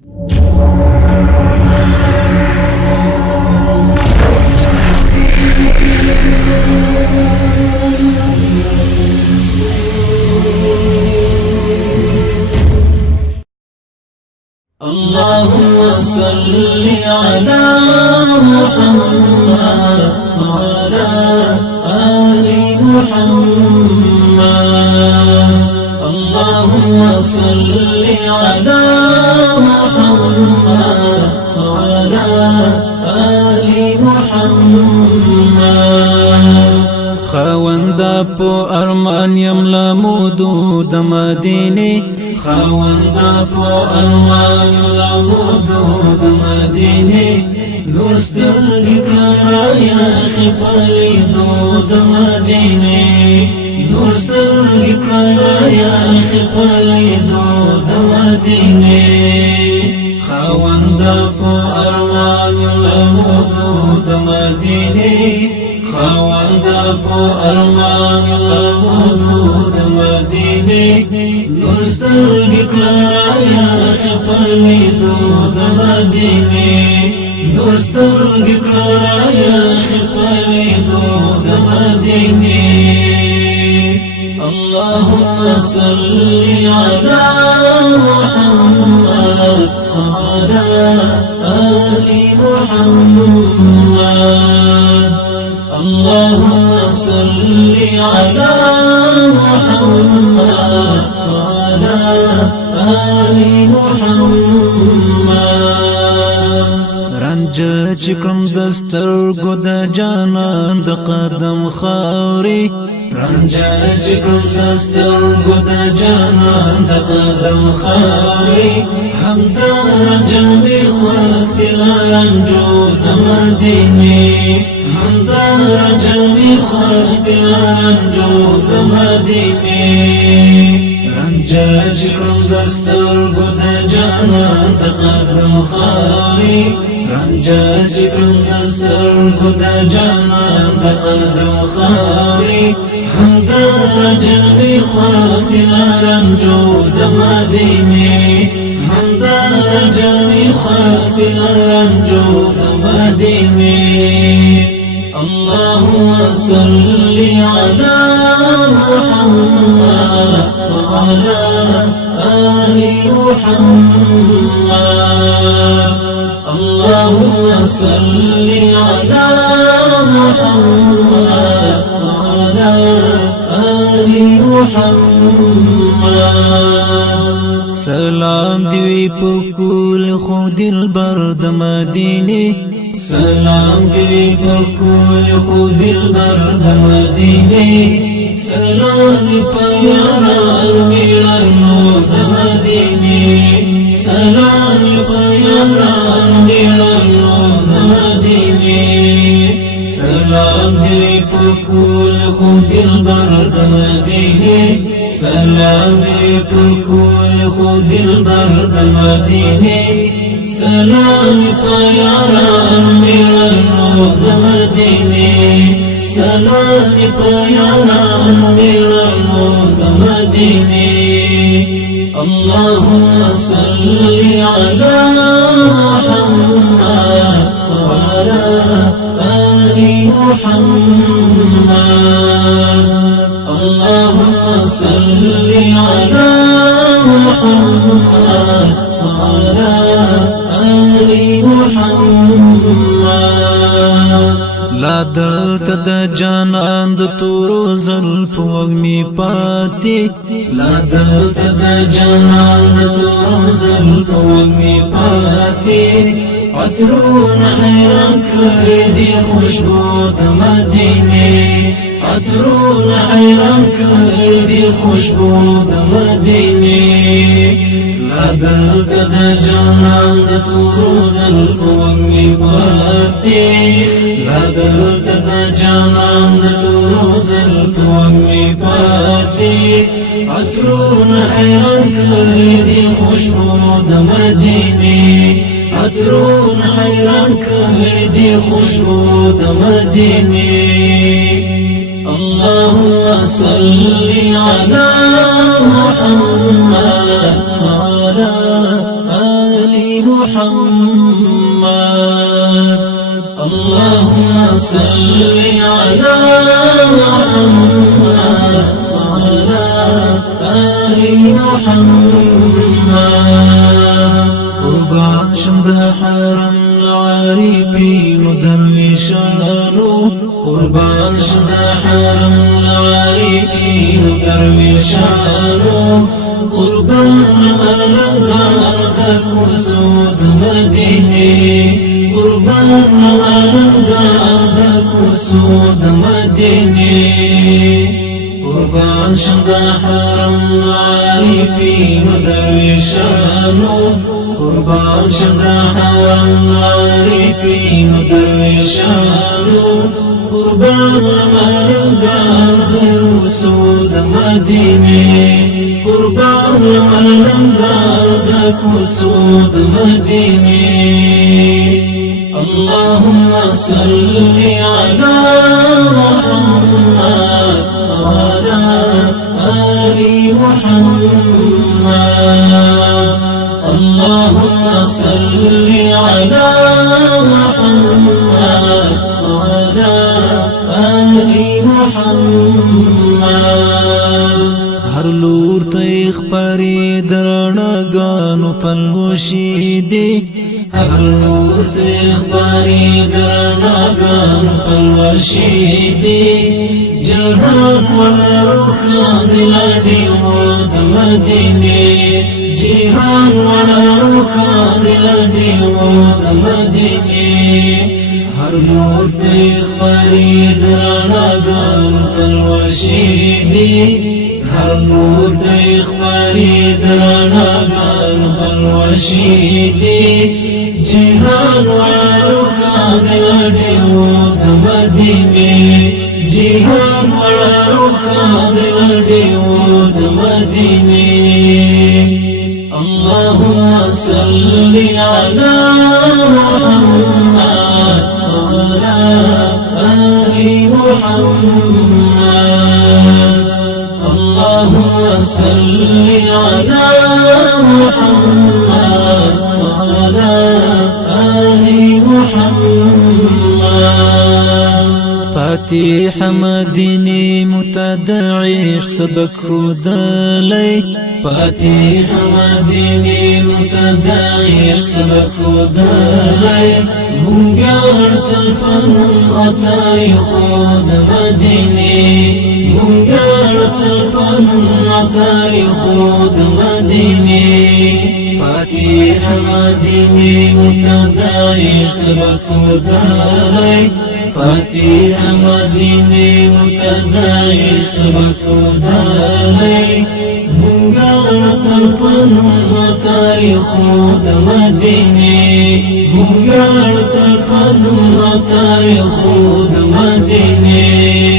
اللهم صل على محمد وعلى آل محمد. اللهم صل على محمد وعلى آل محمد. خاوندا پو ارمان یم لمودو د مدینه، خاوندا پو ارمان لمودو د مدینه، نور سترګې کړه یا خپلې دو د مدینه، نور سترګې کړه یا خپلې دو د مدینه. خاوندا پو ارمان لمودو د مدینه، خاوندا پو ارمان لمودو د مدینه، نور سترګې کړه یا خپلې دو د مدینه، نور سترګې کړه یا خپلې دو د مدینه. اللهم صل على محمد وعلى آل محمد. اللهم صل على محمد وعلى آل محمد. رنج چکرم دسترګو د جانان د قدم خاوري، رنج چکرم دسترګو د جانان د قدم خاوري، همدا رنجمې خوښ دي له رنجو د مدینې، همدا رنجمې خوښ دي له رنجو د مدینې. رنج چکرم دسترګو د جانان د قدم خاوري، رنج چکرم دسترګو د جانان د قدم خاوري، همدا رنجمې خوښ دي له رنجو د مدینې، همدا رنجمې خوښ دي له رنجو د مدینې. اللهم صل على محمد وعلى آل محمد. اللهم صل على محمد وعلى آل محمد. سلام دی په کول خو دلبر د مدینه، سلام دی په کول خو دلبر د مدینه، سلام دی په یارانو میړانو د مدینه، سلام دی په یارانو میړانو د مدینه. سلام دی په کول خو دلبر د مدینه، سلام دی په کول خو دلبر د مدینه، سلام په یارانو میړانو د مدینه، سلام په یارانو میړانو د مدینه. اللهم صل على محمد وعلى آل محمد. اللهم صل على محمد وعلى آل محمد. لا دلته د جانان د تورو زلفو وږمې پاتې، لا دلته د جانان د تورو زلفو وږمې پاتې، عطرونه حیران کړي دي خوشبو د مدینې، عطرونه حیران کړي دي خوشبو د مدینې. لا دلته د جانان د تورو زلفو وږمې پاتې، لا دلته د جانان د تورو زلفو وږمې پاتې، عطرونه حیران کړي دي خوشبو د مدینې، عطرونه حیران کړي دي خوشبو د مدینې. اللهم صل على محمد وعلى آل محمد اللهم صل على محمد وعلى آل محمد قربان شمد حرم العارفين درويشانو قربان شمد حرم العارفين درويشانو قربان علمدار دكوسود مديني قربان علمدار دكوسود مديني قربان شمد حرم العارفين درويشانو قربان شمد حرم العارفين درويشانو قربان علمدار دكوسود مديني قربان علمدار دكوسود مديني اللهم صل على محمد وعلى آل محمد اللهم صل على محمد وعلى آل محمد هر لور ته خبرې درنګانو پلوشي دي هر لور ته خبرې درنګانو پلوشي دي جهان ورخان دلډي ود مدينه جهان ورخان دلډي ود مدينه هر لور ته خبرې درنګانو پلوشي دي هر نور د اخباري درناګان پلوشي دي جهان وروخان دلډي ود مدينه جهان وروخان دلډي ود مدينه اللهم صل على محمد وعلى آل محمد اللهم صل على محمد وعلى آل محمد فاتح مديني متدعيش سبك خدالي فاتح مديني متدعيش سبك خدالي منقار تلفنم عطاي خود مديني منقار تلفنم عطاي خود مديني فاتح مديني متدعيش سبك خدالي فاتح مديني متدعيش سبك خدالي منقار تلفنم عطاي خود مديني منقار تلفنم عطاي خود مديني